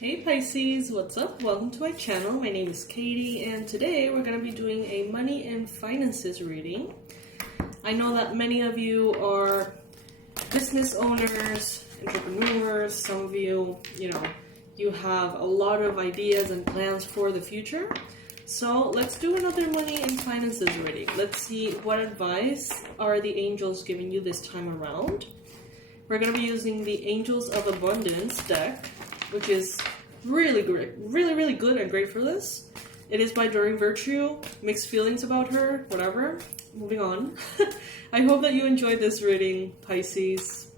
Hey Pisces, what's up? Welcome to my channel. My name is Katie and today we're going to be doing a money and finances reading. I know that many of you are business owners, entrepreneurs. Some of you, you have a lot of ideas and plans for the future. So let's do another money and finances reading. Let's see what advice are the angels giving you this time around. We're going to be using the Angels of Abundance deck, which is really great, really good and great for this. It is by Doreen Virtue. Mixed feelings about her, whatever. Moving on. I hope that you enjoyed this reading, Pisces.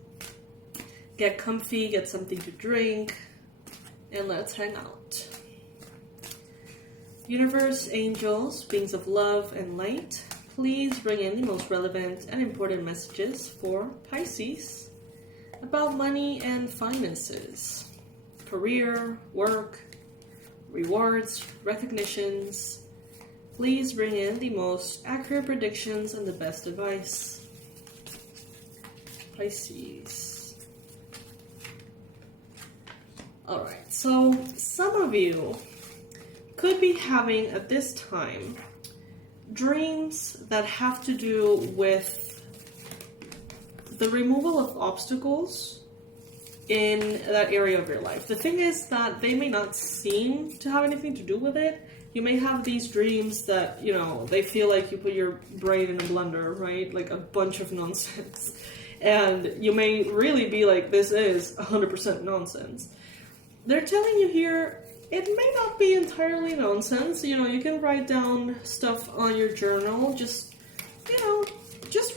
Get comfy, get something to drink, and let's hang out. Universe, angels, beings of love and light, please bring in the most relevant and important messages for Pisces about money and finances. Career, work, rewards, recognitions. Please bring in the most accurate predictions and the best advice. Pisces. Alright, so some of you could be having at this time dreams that have to do with the removal of obstacles in that area of your life. The thing is that they may not seem to have anything to do with it. You may have these dreams that, they feel like you put your brain in a blender, right? Like a bunch of nonsense. And you may really be like, this is 100% nonsense. They're telling you here, it may not be entirely nonsense. You can write down stuff on your journal. Just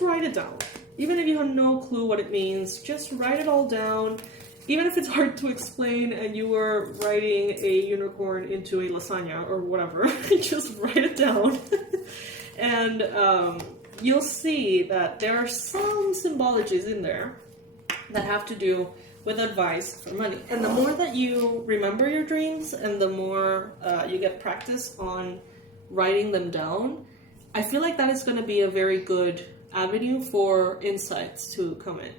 write it down. Even if you have no clue what it means, just write it all down. Even if it's hard to explain and you were writing a unicorn into a lasagna or whatever, just write it down. And you'll see that there are some symbologies in there that have to do with advice for money. And the more that you remember your dreams and the more you get practice on writing them down, I feel like that is going to be a very good avenue for insights to come in.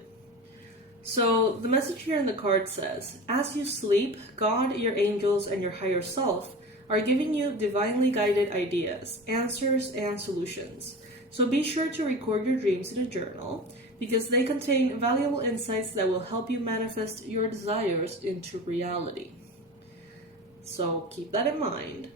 So the message here in the card says, as you sleep, God, your angels, and your higher self are giving you divinely guided ideas, answers, and solutions. So be sure to record your dreams in a journal because they contain valuable insights that will help you manifest your desires into reality. So keep that in mind.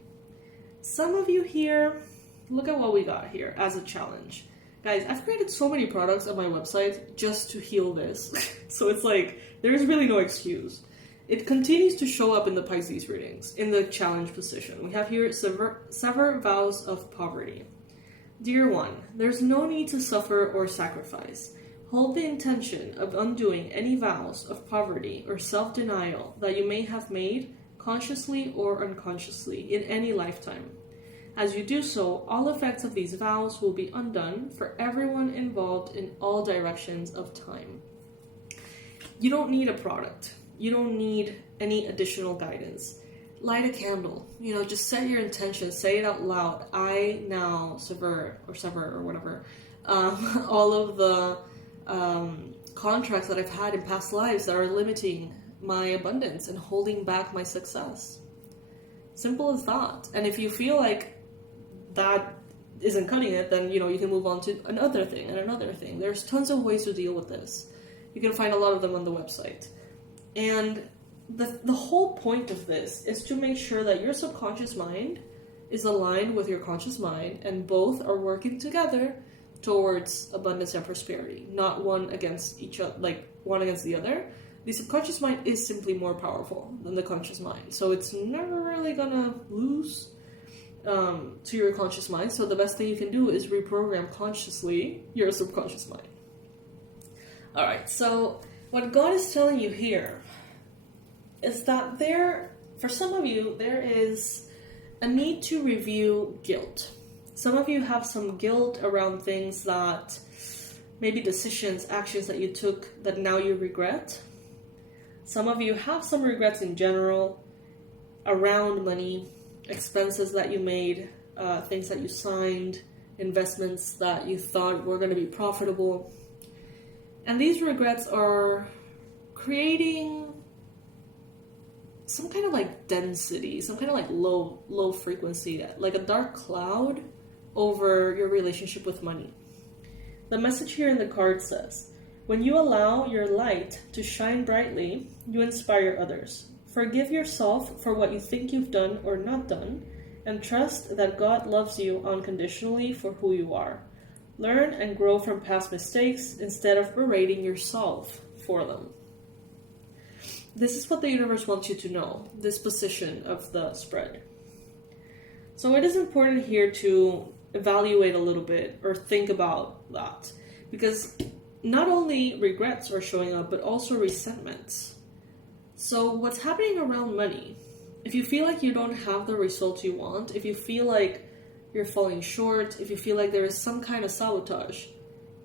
Some of you here, look at what we got here as a challenge. Guys, I've created so many products on my website just to heal this. So it's like, there's really no excuse. It continues to show up in the Pisces readings, in the challenge position. We have here, sever vows of poverty. Dear one, there's no need to suffer or sacrifice. Hold the intention of undoing any vows of poverty or self-denial that you may have made, consciously or unconsciously, in any lifetime. As you do so, all effects of these vows will be undone for everyone involved in all directions of time. You don't need a product. You don't need any additional guidance. Light a candle. Just set your intention. Say it out loud. I now sever or whatever. All of the contracts that I've had in past lives that are limiting my abundance and holding back my success. Simple as that. And if you feel like that isn't cutting it, then you can move on to another thing and another thing. There's tons of ways to deal with this. You can find a lot of them on the website. And the whole point of this is to make sure that your subconscious mind is aligned with your conscious mind and both are working together towards abundance and prosperity, not one against each other, like one against the other. The subconscious mind is simply more powerful than the conscious mind, so it's never really gonna lose to your conscious mind. So the best thing you can do is reprogram consciously your subconscious mind. Alright, so what God is telling you here is that for some of you, there is a need to review guilt. Some of you have some guilt around things that, maybe decisions, actions that you took that now you regret. Some of you have some regrets in general around money, expenses that you made, things that you signed, investments that you thought were going to be profitable. And these regrets are creating some kind of like density, some kind of like low frequency, like a dark cloud over your relationship with money. The message here in the card says, when you allow your light to shine brightly, you inspire others. Forgive yourself for what you think you've done or not done, and trust that God loves you unconditionally for who you are. Learn and grow from past mistakes instead of berating yourself for them. This is what the universe wants you to know, this position of the spread. So it is important here to evaluate a little bit or think about that, because not only regrets are showing up, but also resentments. So what's happening around money? If you feel like you don't have the results you want, if you feel like you're falling short, if you feel like there is some kind of sabotage,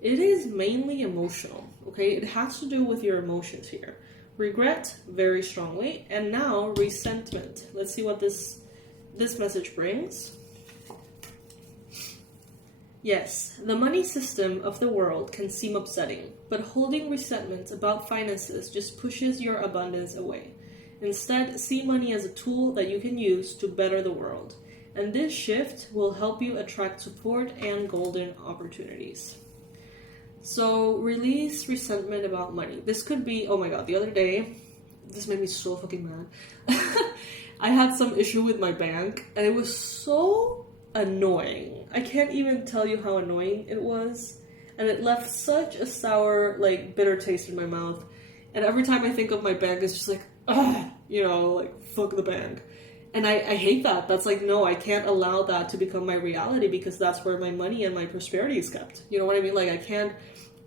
it is mainly emotional, okay? It has to do with your emotions here. Regret, very strongly, and now resentment. Let's see what this message brings. Yes, the money system of the world can seem upsetting, but holding resentment about finances just pushes your abundance away. Instead, see money as a tool that you can use to better the world, and this shift will help you attract support and golden opportunities. So, release resentment about money. This could be, oh my god, the other day, this made me so fucking mad. I had some issue with my bank, and it was so annoying. I can't even tell you how annoying it was, and it left such a sour, like, bitter taste in my mouth. And every time I think of my bank, it's just like, ugh, you know, like, fuck the bank. And I hate that. That's like, no, I can't allow that to become my reality, because that's where my money and my prosperity is kept. You know what I mean? Like, I can't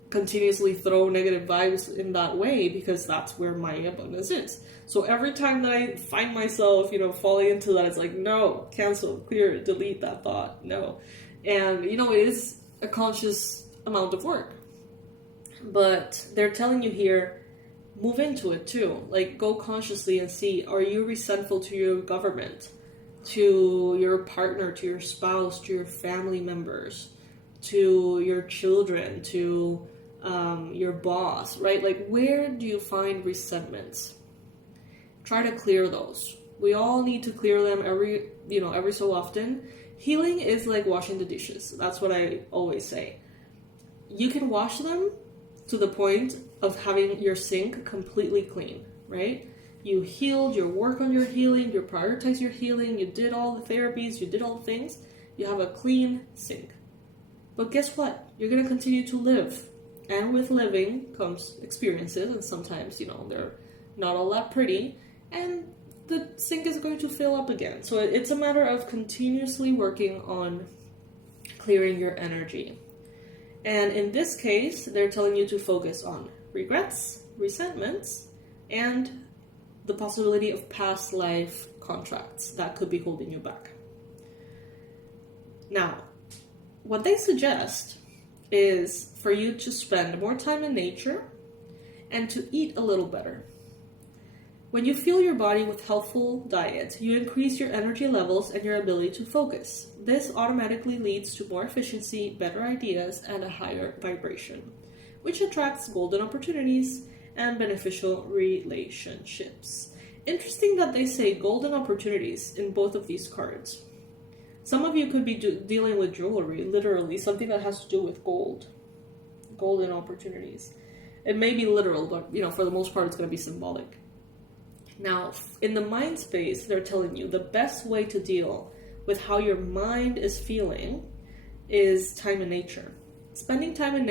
continuously throw negative vibes in that way, because that's where my abundance is. So every time that I find myself, you know, falling into that, it's like, no, cancel, clear, delete that thought, no. And, you know, it is a conscious amount of work. But they're telling you here, move into it too. Like, go consciously and see, are you resentful to your government, to your partner, to your spouse, to your family members, to your children, to your boss, right? Like, where do you find resentments? Try to clear those. We all need to clear them every so often. Healing is like washing the dishes. That's what I always say. You can wash them to the point of having your sink completely clean, right? You healed, you work on your healing, you prioritize your healing, you did all the therapies, you did all the things. You have a clean sink. But guess what? You're going to continue to live. And with living comes experiences, and sometimes, you know, they're not all that pretty, and the sink is going to fill up again. So it's a matter of continuously working on clearing your energy. And in this case, they're telling you to focus on regrets, resentments, and the possibility of past life contracts that could be holding you back. Now, what they suggest is for you to spend more time in nature and to eat a little better. When you fuel your body with healthful diet, you increase your energy levels and your ability to focus. This automatically leads to more efficiency, better ideas, and a higher vibration, which attracts golden opportunities and beneficial relationships. Interesting that they say golden opportunities in both of these cards. Some of you could be dealing with jewelry, literally, something that has to do with gold. Golden opportunities. It may be literal, but, you know, for the most part, it's going to be symbolic. Now, in the mind space, they're telling you the best way to deal with how your mind is feeling is time in nature. Spending time in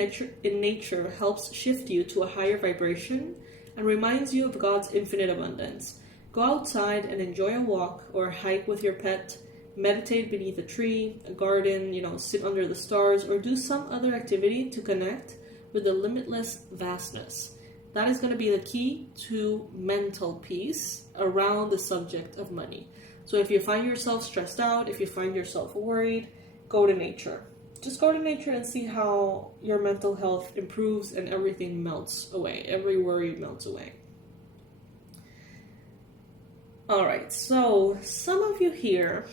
nature helps shift you to a higher vibration and reminds you of God's infinite abundance. Go outside and enjoy a walk or a hike with your pet. Meditate beneath a tree, a garden, you know, sit under the stars, or do some other activity to connect with the limitless vastness. That is going to be the key to mental peace around the subject of money. So if you find yourself stressed out, if you find yourself worried, go to nature. Just go to nature and see how your mental health improves and everything melts away. Every worry melts away. All right, so some of you here,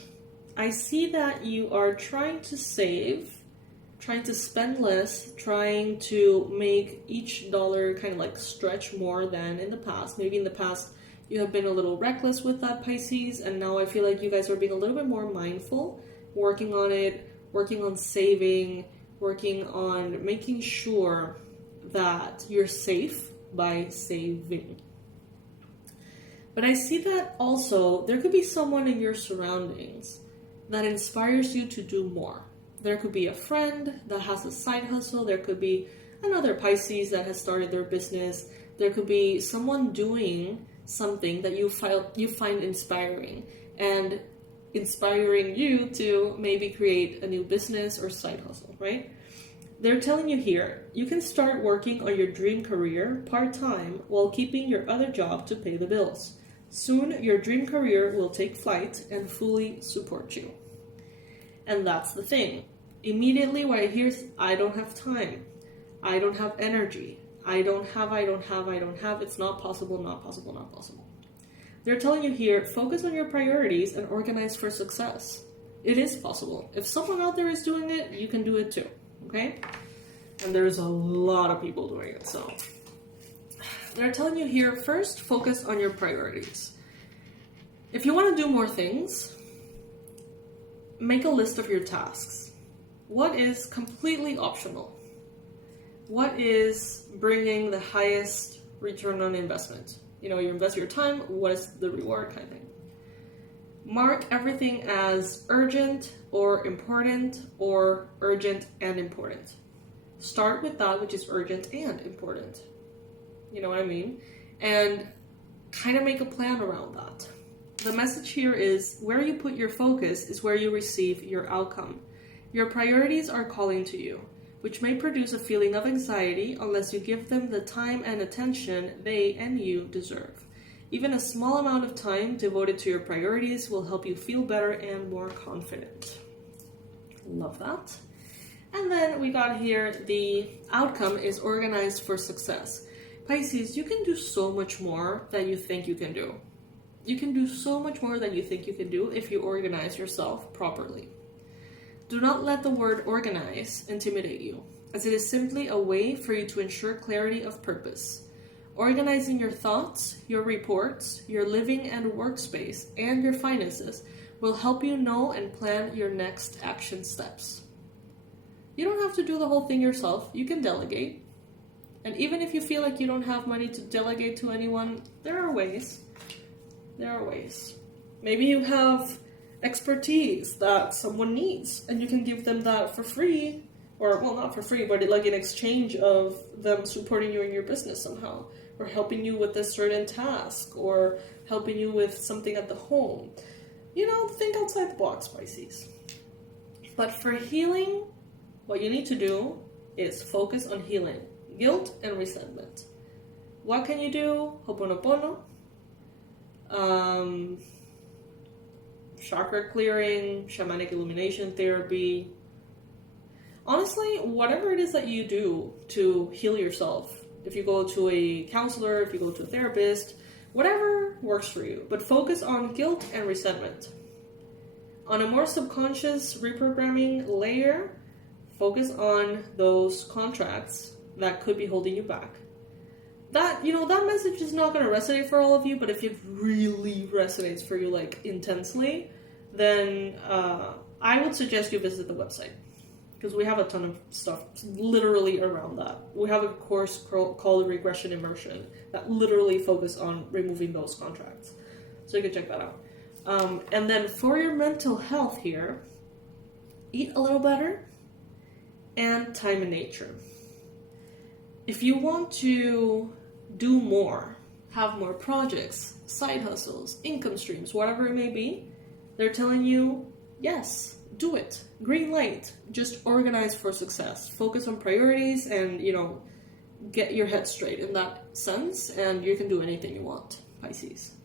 I see that you are trying to save, trying to spend less, trying to make each dollar kind of like stretch more than in the past. Maybe in the past You have been a little reckless with that, Pisces, and now I feel like you guys are being a little bit more mindful, working on it, working on saving, working on making sure that you're safe by saving. But I see that also there could be someone in your surroundings that inspires you to do more. There could be a friend that has a side hustle. There could be another Pisces that has started their business. There could be someone doing something that you find inspiring and inspiring you to maybe create a new business or side hustle, right? They're telling you here, you can start working on your dream career part-time while keeping your other job to pay the bills. Soon, your dream career will take flight and fully support you. And that's the thing. Immediately what I hear is, I don't have time. I don't have energy. I don't have. It's not possible. They're telling you here, focus on your priorities and organize for success. It is possible. If someone out there is doing it, you can do it too. Okay? And there's a lot of people doing it, so. They're telling you here, first, focus on your priorities. If you want to do more things, make a list of your tasks. What is completely optional? What is bringing the highest return on investment? You know, you invest your time, what is the reward kind of thing? Mark everything as urgent or important or urgent and important. Start with that which is urgent and important. You know what I mean? And kind of make a plan around that. The message here is where you put your focus is where you receive your outcome. Your priorities are calling to you, which may produce a feeling of anxiety unless you give them the time and attention they and you deserve. Even a small amount of time devoted to your priorities will help you feel better and more confident. Love that. And then we got here, the outcome is organized for success. Pisces, you can do so much more than you think you can do. You can do so much more than you think you can do if you organize yourself properly. Do not let the word organize intimidate you, as it is simply a way for you to ensure clarity of purpose. Organizing your thoughts, your reports, your living and workspace, and your finances will help you know and plan your next action steps. You don't have to do the whole thing yourself. You can delegate. And even if you feel like you don't have money to delegate to anyone, there are ways. There are ways. Maybe you have expertise that someone needs and you can give them that for free, or well, not for free, but like in exchange of them supporting you in your business somehow, or helping you with a certain task, or helping you with something at the home. You know, think outside the box, Pisces. But for healing, what you need to do is focus on healing guilt and resentment. What can you do? Ho'oponopono, chakra clearing, shamanic illumination therapy. Honestly, whatever it is that you do to heal yourself, if you go to a counselor, if you go to a therapist, whatever works for you, but focus on guilt and resentment. On a more subconscious reprogramming layer, focus on those contracts that could be holding you back. That, you know, that message is not going to resonate for all of you, but if it really resonates for you, like, intensely, then I would suggest you visit the website, because we have a ton of stuff literally around that. We have a course called Regression Immersion that literally focus on removing those contracts. So you can check that out. And then for your mental health here, eat a little better and time in nature. If you want to do more, have more projects, side hustles, income streams, whatever it may be, they're telling you, yes, do it. Green light. Just organize for success. Focus on priorities and, you know, get your head straight in that sense, and you can do anything you want, Pisces.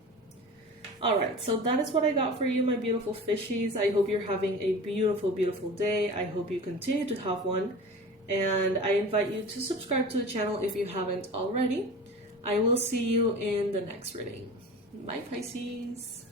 Alright, so that is what I got for you, my beautiful fishies. I hope you're having a beautiful, beautiful day. I hope you continue to have one. And I invite you to subscribe to the channel if you haven't already. I will see you in the next reading. Bye, Pisces.